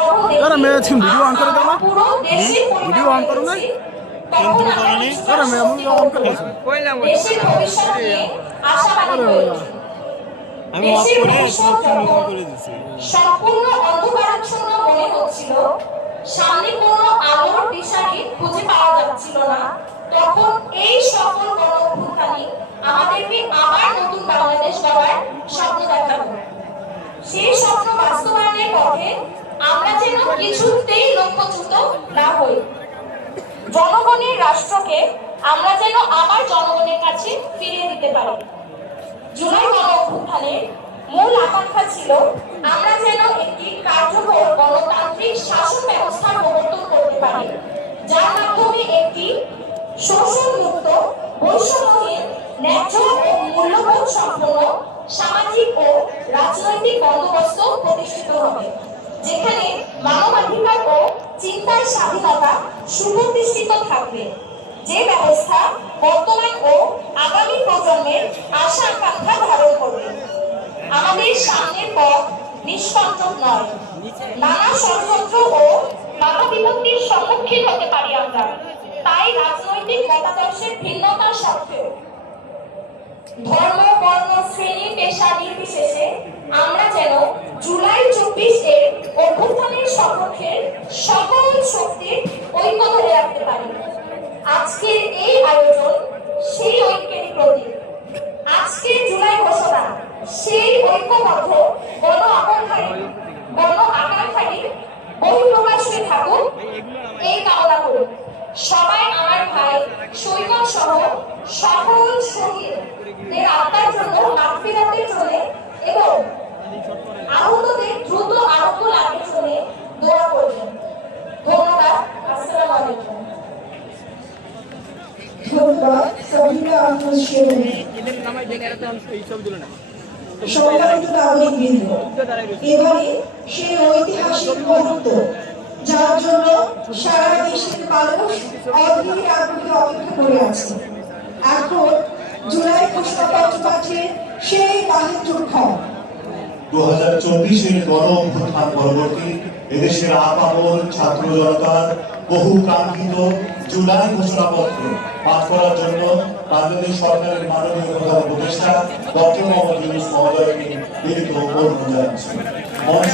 अरे मैं video on कर देना वीडियो ऑन करो ना अरे मैं वीडियो ऑन कर আমি অফ করে করে দিছি। সম্পূর্ণ অন্ধকারাচ্ছন্ন মনে হচ্ছিল, সামনে কোনো আলোর দিশারি খুঁজে পাওয়া যাচ্ছিল না। তখন এই সকল গণঅভ্যুত্থানই আমাদেরকে আবার নতুন বাংলাদেশ গড়ার স্বপ্ন দেখালো। সেই স্বপ্ন বাস্তবায়নের পথে আমরা যেন কিছুতেই লক্ষ্যচ্যুত না হই। জনগণের রাষ্ট্রকে আমরা যেন আবার জনগণের কাছে ফিরিয়ে দিতে পারি। জুলাই গণঅভ্যুত্থানের মূল আকাঙ্ক্ষা ছিল আমরা যেন একটি কার্যকর গণতান্ত্রিক শাসন ব্যবস্থার প্রবর্তন করতে পারি, যার মাধ্যমে একটি শোষণমুক্ত, বৈষম্যহীন, ন্যায্য ও মূল্যবোধ সম্পন্ন সামাজিক ও রাজনৈতিক বন্দোবস্ত প্রতিষ্ঠিত হবে, যেখানে মানবাধিকার ও চিন্তার স্বাধীনতা সুপ্রতিষ্ঠিত থাকবে। যে ব্যবস্থা বর্তমান ও আগামী প্রজন্মের আশা আকাঙ্ক্ষা ধারণ করবে। আমাদের সামনের পথ নিষ্কণ্টক নয়। নানা ষড়যন্ত্র ও বাধা বিপত্তির সম্মুখীন হতে পারি আমরা। তাই রাজনৈতিক মতাদর্শের ভিন্নতার সত্ত্বেও, ধর্ম, বর্ণ, শ্রেণী, পেশা নির্বিশেষে আমরা যেন জুলাই 24 এর অভ্যুত্থানের সপক্ষের সকল শক্তির ঐক্য ধরে রাখতে পারি। আজকের এই আয়োজন সেই ঐক্যের প্রতীক। আজকের জুলাই ঘোষণা সেই ঐক্যবদ্ধ গণ আকাঙ্ক্ষারই বহিঃপ্রকাশ হয়ে থাকুক, এই কামনা করুন। সবাই আমার ভাই সৈকত সহ সকল শহীদদের আত্মার জন্য মাগফিরাতের জন্য এবং আহতদের দ্রুত আরোগ্য লাভের জন্য দোয়া করবেন। ধন্যবাদ। আসসালামু আলাইকুম। এবারে সেই ঐতিহাসিক মুহূর্ত, যার জন্য সারা দেশের মানুষ অধীর আগ্রহে অপেক্ষা করে আছে। এখন জুলাই ঘোষণাপত্র পাঠিয়ে সেই বাহাত্তর ক্ষণ 2024-এর গণঅভ্যুত্থান পরবর্তী এদেশের আপামর ছাত্র জনতার বহু কাঙ্ক্ষিত জুলাই ঘোষণাপত্র পাঠ করার জন্য বাংলাদেশ সরকারের মাননীয় প্রধান উপদেষ্টা ডক্টর মোহাম্মদ ইউনূস মহোদয়কে বিনীত অনুরোধ জানাচ্ছি। মঞ্চ